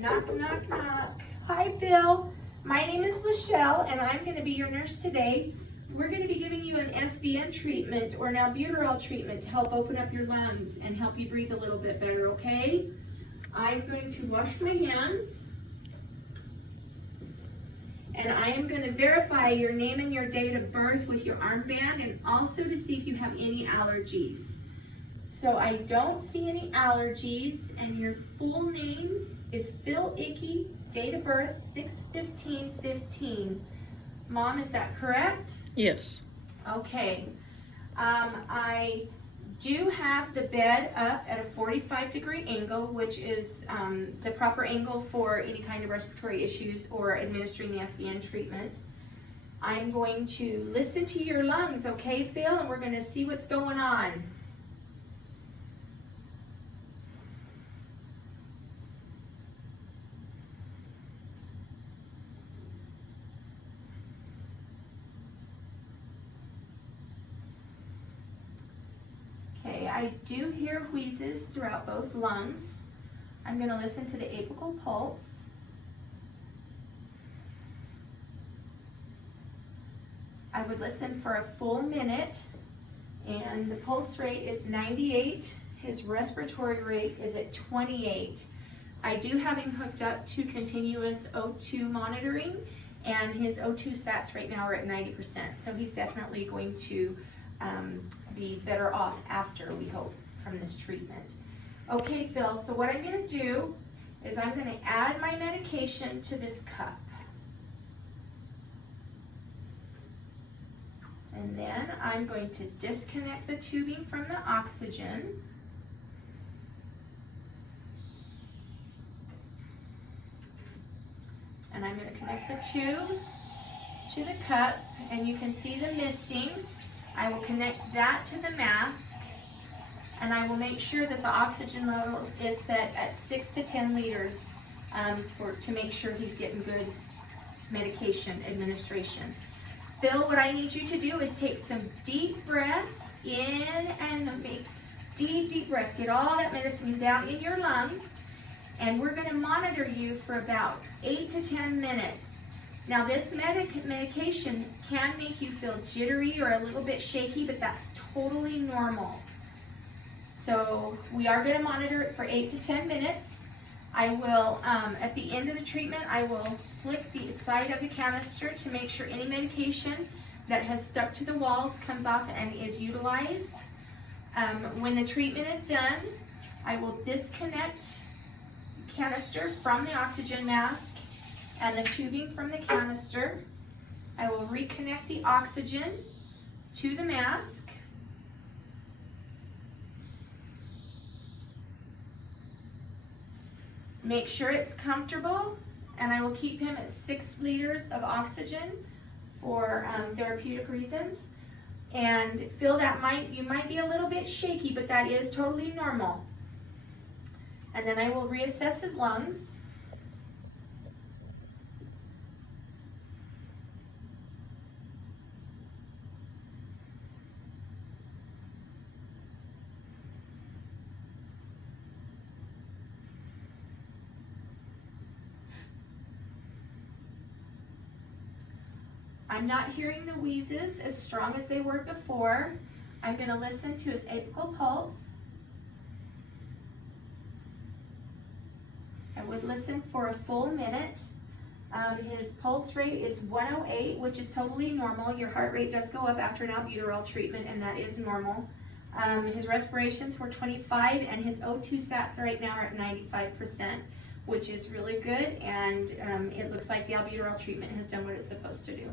Knock, knock, knock. Hi, Phil. My name is Lachelle, and I'm going to be your nurse today. We're going to be giving you an SVN treatment or an albuterol treatment to help open up your lungs and help you breathe a little bit better, okay? I'm going to wash my hands, and I am going to verify your name and your date of birth with your armband, and also to see if you have any allergies. So I don't see any allergies, and your full name is Phil Icky, date of birth 6/15/15. Mom, is that correct? Yes. Okay. I do have the bed up at a 45-degree angle, which is the proper angle for any kind of respiratory issues or administering the SVN treatment. I'm going to listen to your lungs, okay, Phil? And we're going to see what's going on. I do hear wheezes throughout both lungs. I'm going to listen to the apical pulse. I would listen for a full minute, and the pulse rate is 98. His respiratory rate is at 28. I do have him hooked up to continuous O2 monitoring, and his O2 sats right now are at 90%. So he's definitely going to be better off after, we hope, from this treatment. Okay, Phil, so what I'm going to do is I'm going to add my medication to this cup. And then I'm going to disconnect the tubing from the oxygen. And I'm going to connect the tube to the cup, and you can see the misting. I will connect that to the mask, and I will make sure that the oxygen level is set at 6 to 10 liters to make sure he's getting good medication administration. Phil, what I need you to do is take some deep breaths in and make deep breaths. Get all that medicine down in your lungs, and we're going to monitor you for about 8 to 10 minutes. Now this medication can make you feel jittery or a little bit shaky, but that's totally normal. So we are going to monitor it for 8 to 10 minutes. I will, at the end of the treatment, I will flick the side of the canister to make sure any medication that has stuck to the walls comes off and is utilized. When the treatment is done, I will disconnect the canister from the oxygen mask and the tubing from the canister. I will reconnect the oxygen to the mask. Make sure it's comfortable, and I will keep him at 6 liters of oxygen for therapeutic reasons. And feel that you might be a little bit shaky, but that is totally normal. And then I will reassess his lungs. I'm not hearing the wheezes as strong as they were before. I'm going to listen to his apical pulse. I would listen for a full minute. His pulse rate is 108, which is totally normal. Your heart rate does go up after an albuterol treatment, and that is normal. His respirations were 25, and his O2 sats right now are at 95%, which is really good, and it looks like the albuterol treatment has done what it's supposed to do.